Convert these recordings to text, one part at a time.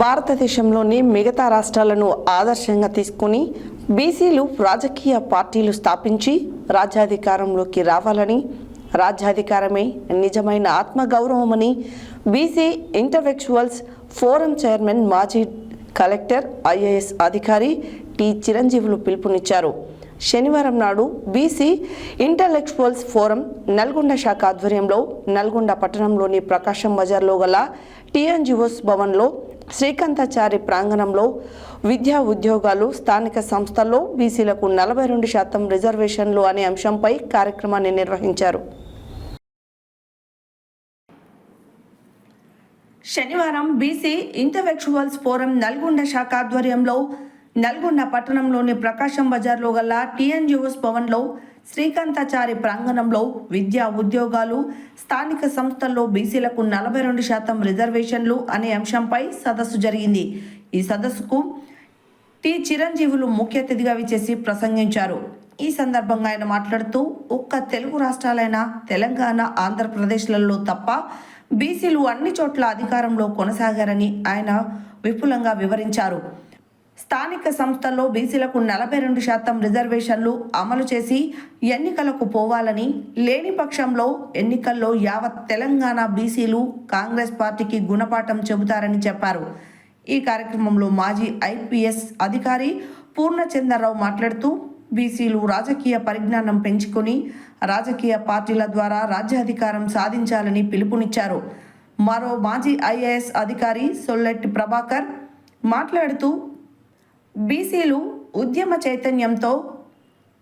భారతదేశంలోని మిగతా రాష్ట్రాలను ఆదర్శంగా తీసుకుని బీసీలు రాజకీయ పార్టీలు స్థాపించి రాజ్యాధికారంలోకి రావాలని, రాజ్యాధికారమే నిజమైన ఆత్మగౌరవమని బీసీ ఇంటలెక్చువల్స్ ఫోరం చైర్మన్, మాజీ కలెక్టర్, ఐఏఎస్ అధికారి టి చిరంజీవులు పిలుపునిచ్చారు. శనివారం నాడు బీసీ ఇంటలెక్చువల్స్ ఫోరం నల్గొండ శాఖ ఆధ్వర్యంలో నల్గొండ పట్టణంలోని ప్రకాశం బజార్లో గల టీఎన్జిఓస్ భవన్లో శ్రీకాంతాచారి ప్రాంగణంలో విద్యా ఉద్యోగాలు, స్థానిక సంస్థల్లో బీసీలకు 42% రిజర్వేషన్లు అనే అంశంపై కార్యక్రమాన్ని నిర్వహించారు. శనివారం బీసీ ఇంటలెక్చువల్స్ ఫోరం నల్గొండ శాఖ ఆధ్వర్యంలో నల్గొండ పట్టణంలోని ప్రకాశం బజార్లో గల టీఎన్జిఓస్ భవన్లో శ్రీకాంతాచారి ప్రాంగణంలో విద్యా ఉద్యోగాలు, స్థానిక సంస్థల్లో బీసీలకు 42% రిజర్వేషన్లు అనే అంశంపై సదస్సు జరిగింది. ఈ సదస్సుకు టి చిరంజీవులు ముఖ్య అతిథిగా విచ్చేసి ప్రసంగించారు. ఈ సందర్భంగా ఆయన మాట్లాడుతూ, ఒక్క తెలుగు రాష్ట్రాలైన తెలంగాణ, ఆంధ్రప్రదేశ్లలో తప్ప బీసీలు అన్ని చోట్ల అధికారంలో కొనసాగారని ఆయన విపులంగా వివరించారు. స్థానిక సంస్థల్లో బీసీలకు 42% రిజర్వేషన్లు అమలు చేసి ఎన్నికలకు పోవాలని, లేని పక్షంలో ఎన్నికల్లో యావత్ తెలంగాణ బీసీలు కాంగ్రెస్ పార్టీకి గుణపాఠం చెబుతారని చెప్పారు. ఈ కార్యక్రమంలో మాజీ ఐపీఎస్ అధికారి పూర్ణచంద్రరావు మాట్లాడుతూ, బీసీలు రాజకీయ పరిజ్ఞానం పెంచుకొని రాజకీయ పార్టీల ద్వారా రాజ్యాధికారం సాధించాలని పిలుపునిచ్చారు. మరో మాజీ ఐఏఎస్ అధికారి సొల్లెట్టి ప్రభాకర్ మాట్లాడుతూ, బీసీలు ఉద్యమ చైతన్యంతో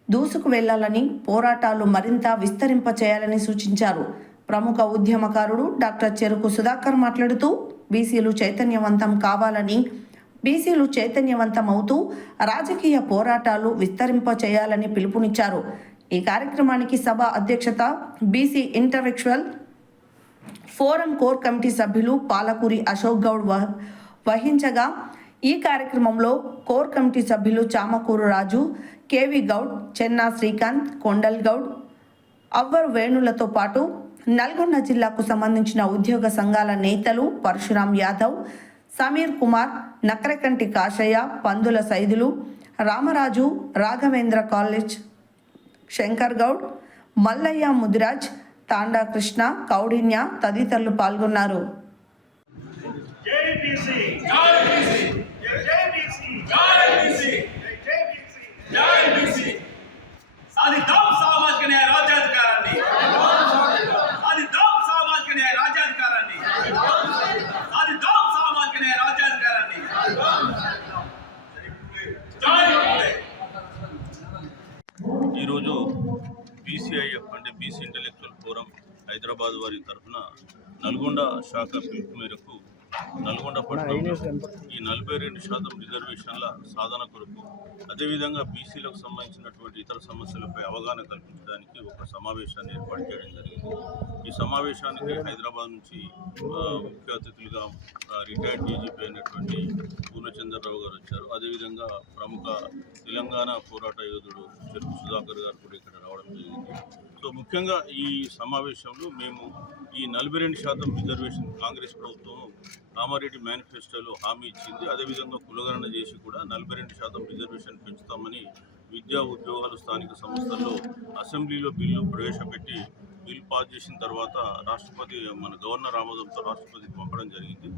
దూసుకు వెళ్లాలని, పోరాటాలు మరింత విస్తరింపచేయాలని సూచించారు. ప్రముఖ ఉద్యమకారుడు డాక్టర్ చెరుకు సుధాకర్ మాట్లాడుతూ, బీసీలు చైతన్యవంతం కావాలని, బీసీలు చైతన్యవంతం అవుతూ రాజకీయ పోరాటాలు విస్తరింపచేయాలని పిలుపునిచ్చారు. ఈ కార్యక్రమానికి సభ అధ్యక్షత BC intellectual forum core committee సభ్యులు పాలకూరి అశోక్ గౌడ్ వహించగా, ఈ కార్యక్రమంలో కోర్ కమిటీ సభ్యులు చామకూరు రాజు, కేవి గౌడ్, చెన్నా శ్రీకాంత్, కొండల్ గౌడ్, అవ్వరు వేణులతో పాటు నల్గొండ జిల్లాకు సంబంధించిన ఉద్యోగ సంఘాల నేతలు పరశురాం యాదవ్, సమీర్ కుమార్, నకరకంటి కాశయ్య, పందుల సైదులు, రామరాజు, రాఘవేంద్ర కాలేజ్, శంకర్ గౌడ్, మల్లయ్య ముదిరాజ్, తాండా కృష్ణ, కౌడిన్య తదితరులు పాల్గొన్నారు. ఈరోజు బీసీఐఎఫ్ అంటే బీసీ ఇంటలెక్చువల్ ఫోరం హైదరాబాద్ వారి తరఫున నల్గొండ శాఖ పిలుపు మేరకు నల్గొండ పట్టణంలో ఈ 42% రిజర్వేషన్ల సాధన కొరకు, అదేవిధంగా బీసీలకు సంబంధించినటువంటి ఇతర సమస్యలపై అవగాహన కల్పించడానికి ఒక సమావేశాన్ని ఏర్పాటు చేయడం జరిగింది. ఈ సమావేశానికి హైదరాబాద్ నుంచి ముఖ్య అతిథులుగా రిటైర్డ్ డీజీపీ అయినటువంటి పూర్ణచంద్రరావు గారు వచ్చారు. అదేవిధంగా ప్రముఖ తెలంగాణ పోరాట యోధుడు చెరుకు సుధాకర్ గారు కూడా ఇక్కడ రావడం జరిగింది. సో ముఖ్యంగా ఈ సమావేశంలో మేము ఈ 42% రిజర్వేషన్ కాంగ్రెస్ ప్రభుత్వం కామారెడ్డి మేనిఫెస్టోలో హామీ ఇచ్చింది. అదేవిధంగా కులగణన చేసి కూడా 42% రిజర్వేషన్ పెంచుతామని విద్యా ఉద్యోగాలు, స్థానిక సంస్థల్లో అసెంబ్లీలో బిల్లు ప్రవేశపెట్టి బిల్ పాస్ చేసిన తర్వాత రాష్ట్రపతి మన గవర్నర్ ఆమోదంతో రాష్ట్రపతికి పంపడం జరిగింది.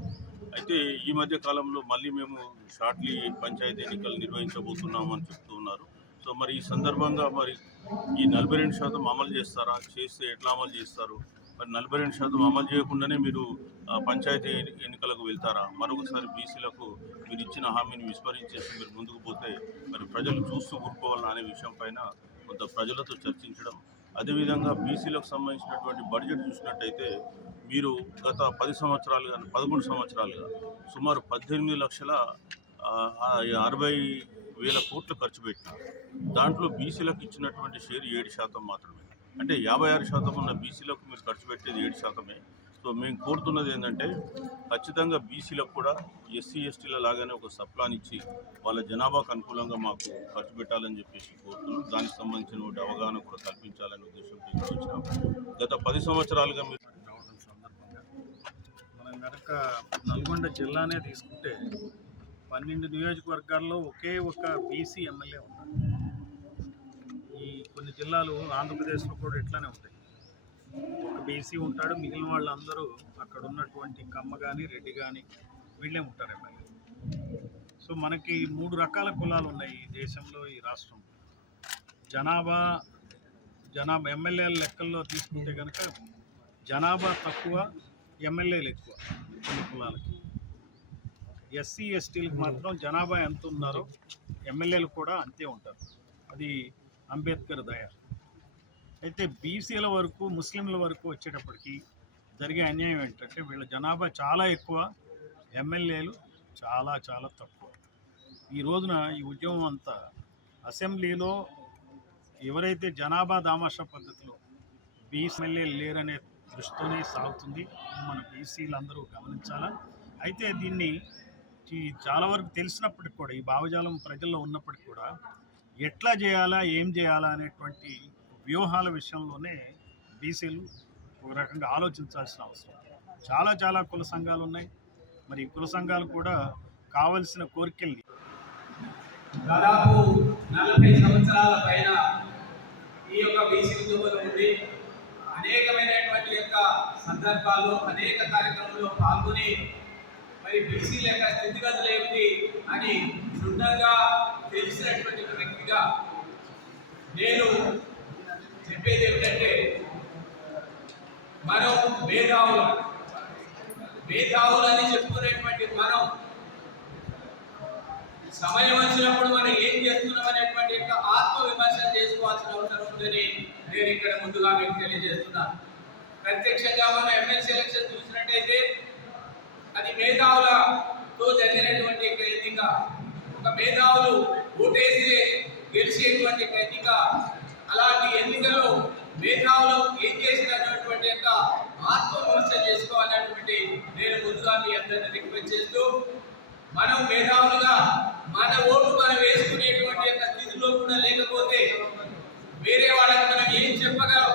అయితే ఈ మధ్య కాలంలో మళ్ళీ మేము షార్ట్లీ పంచాయతీ ఎన్నికలు నిర్వహించబోతున్నామని చెప్తూ ఉన్నారు. సో మరి ఈ సందర్భంగా మరి ఈ 42% అమలు చేస్తారా, చేస్తే ఎట్లా అమలు చేస్తారు, మరి 42% అమలు చేయకుండానే మీరు పంచాయతీ ఎన్నికలకు వెళ్తారా, మరొకసారి బీసీలకు మీరు ఇచ్చిన హామీని విస్మరించేసి మీరు ముందుకు పోతే మరి ప్రజలు చూస్తూ ఊరుకోవాలన్నా అనే విషయం పైన కొంత ప్రజలతో చర్చించడం, అదేవిధంగా బీసీలకు సంబంధించినటువంటి బడ్జెట్ చూసినట్టయితే మీరు గత 11 సంవత్సరాలుగా సుమారు 18,60,000 కోట్లు ఖర్చు పెట్టినారు. దాంట్లో బీసీలకు ఇచ్చినటువంటి షేర్ 7% మాత్రమే. అంటే 56% ఉన్న బీసీలకు మీరు ఖర్చు పెట్టేది 7%. సో మేము కోరుతున్నది ఏంటంటే ఖచ్చితంగా బీసీలకు కూడా ఎస్సీ ఎస్టీల లాగానే ఒక సప్లాన్ ఇచ్చి వాళ్ళ జనాభాకు అనుకూలంగా మాకు ఖర్చు పెట్టాలని చెప్పేసి కోరుతున్నాం. దానికి సంబంధించిన అవగాహన కూడా కల్పించాలనే ఉద్దేశంతో ఇక్కడ వచ్చినాం. గత 10 సంవత్సరాలుగా మీరు రావడం సందర్భంగా మన మనం కనుక నల్గొండ జిల్లానే తీసుకుంటే 12 నియోజకవర్గాల్లో ఒకే ఒక బీసీ ఎమ్మెల్యే ఉన్నారు. ఈ కొన్ని జిల్లాలు ఆంధ్రప్రదేశ్లో కూడా ఇట్లానే ఉంటాయి. ఒక బీసీ ఉంటాడు, మిగిలిన వాళ్ళందరూ అక్కడ ఉన్నటువంటి కమ్మ కానీ రెడ్డి కానీ వీళ్ళే ఉంటారు ఎమ్మెల్యే. సో మనకి 3 రకాల కులాలు ఉన్నాయి ఈ దేశంలో, ఈ రాష్ట్రంలో. జనాభా ఎమ్మెల్యేల లెక్కల్లో తీసుకుంటే కనుక జనాభా తక్కువ, ఎమ్మెల్యేలు ఎక్కువ కొన్ని కులాలకి. ఎస్సీ ఎస్టీలకు మాత్రం జనాభా ఎంత ఉన్నారో ఎమ్మెల్యేలు కూడా అంతే ఉంటారు. అది అంబేద్కర్ దయ. అయితే బీసీల వరకు, ముస్లింల వరకు వచ్చేటప్పటికి జరిగే అన్యాయం ఏంటంటే వీళ్ళ జనాభా చాలా ఎక్కువ, ఎమ్మెల్యేలు చాలా చాలా తక్కువ. ఈ రోజున ఈ ఉద్యమం అంతా అసెంబ్లీలో ఎవరైతే జనాభా దామాషా పద్ధతిలో బీసీ ఎమ్మెల్యేలు లేరనే దృష్టితోనే సాగుతుంది. మన బీసీలు అందరూ గమనించాలా. అయితే దీన్ని చాలా వరకు తెలిసినప్పటికి కూడా, ఈ భావజాలం ప్రజల్లో ఉన్నప్పటికీ కూడా ఎట్లా చేయాలా, ఏం చేయాలా అనేటువంటి వ్యూహాల విషయంలోనే బీసీలు ఒక రకంగా ఆలోచించాల్సిన అవసరం. చాలా కుల సంఘాలు ఉన్నాయి. మరి ఈ కుల సంఘాలు కూడా కావలసిన కోరికల్ని దాదాపు 40 సంవత్సరాల పైన ఈ యొక్క బీసీ ఉద్యమంలో ఉండి అనేకమైనటువంటి యొక్క సందర్భాల్లో అనేక కార్యక్రమాల్లో పాల్గొని మరి బీసీల యొక్క స్థితిగతులు ఏమిటి అని క్షుణ్ణంగా తెలిసినటువంటి వ్యక్తిగా నేను చెప్పేది ఏమిటంటే, మనం మేధావులని చెప్పుకునేటువంటి మనం సమయం వచ్చినప్పుడు మనం ఏం చేస్తున్నాం అనేటువంటి యొక్క ఆత్మ విమర్శ చేసుకోవాల్సిన అవసరం ఉందని నేను ఇక్కడ ముందుగా మీకు తెలియజేస్తున్నాను. ప్రత్యక్షంగా మనం ఎమ్మెల్సీ ఎలక్షన్ చూసినట్టయితే అది మేధావులతో జరిగినటువంటి ఎన్నిక. ఒక మేధావులు ఓటేసి గెలిచేటువంటి ఎన్నిక. అలాంటి ఎన్నికల్లో మేధావులు ఏం చేసినటువంటి యొక్క ఆత్మ విమర్శ చేసుకోవాలన్నటువంటి నేను ముందుగా మీ అందరినీ రిక్వెస్ట్ చేస్తూ, మనం మేధావులుగా మన ఓటు మనం వేసుకునేటువంటి యొక్క స్థితిలో కూడా లేకపోతే వేరే వాళ్ళకి మనం ఏం చెప్పగలం?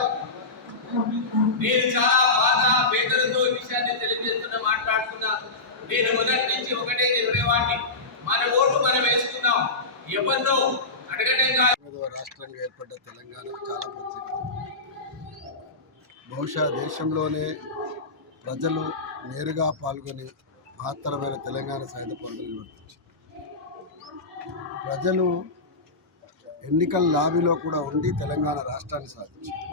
నేను చాలా బాధ వేదనతో ఈ విషయాన్ని మాట్లాడుతున్నాను. నేను మొదటి నుంచి ఒకటే చెప్పేవాడిని, మన ఓటు మనం వేసుకుందాం, ఎవరినో అడగడం కాదు. రాష్ట్రంగా ఏర్పడ్డ తెలంగాణ చాలా ప్రత్యేకత. బహుశా దేశంలోనే ప్రజలు నేరుగా పాల్గొని మహత్తరమైన తెలంగాణ సాయుధ పోరాటం నిర్వర్తించారు. ప్రజలు ఎన్నికల లాబీలో కూడా ఉండి తెలంగాణ రాష్ట్రాన్ని సాధించారు.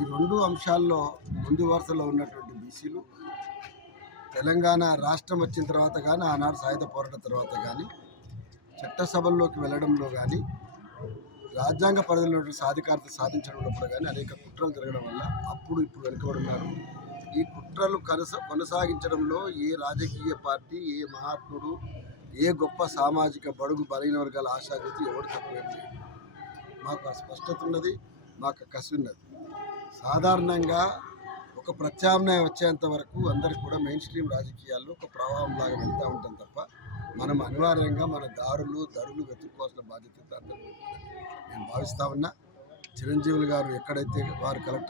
ఈ 2 అంశాల్లో ముందు వరుసలో ఉన్నటువంటి బీసీలు తెలంగాణ రాష్ట్రం వచ్చిన తర్వాత కానీ, ఆనాడు సాయుధ పోరాటం తర్వాత కానీ, చట్టసభల్లోకి వెళ్ళడంలో కానీ, రాజ్యాంగ పరిధిలో సాధికారత సాధించడంలో కూడా కానీ అనేక కుట్రలు జరగడం వల్ల అప్పుడు ఇప్పుడు వెనుకబడున్నారు. ఈ కుట్రలు కొనసాగించడంలో ఏ రాజకీయ పార్టీ, ఏ మహాత్ముడు, ఏ గొప్ప సామాజిక బడుగు బలైన వర్గాల ఆశాజ్యోతి ఎవరు తక్కువేం లేదు. మాకు స్పష్టత ఉన్నది, మాకు కసి ఉన్నది. సాధారణంగా ఒక ప్రత్యామ్నాయం వచ్చేంత వరకు అందరికి కూడా మెయిన్ స్ట్రీమ్ రాజకీయాల్లో ఒక ప్రవాహంలాగా వెళ్తూ ఉంటాం తప్ప మనం అనివార్యంగా మన దారులు వెతుక్కోవాల్సిన బాధ్యత అందరికీ నేను భావిస్తా ఉన్నా. చిరంజీవులు గారు ఎక్కడైతే వారు కలెక్టర్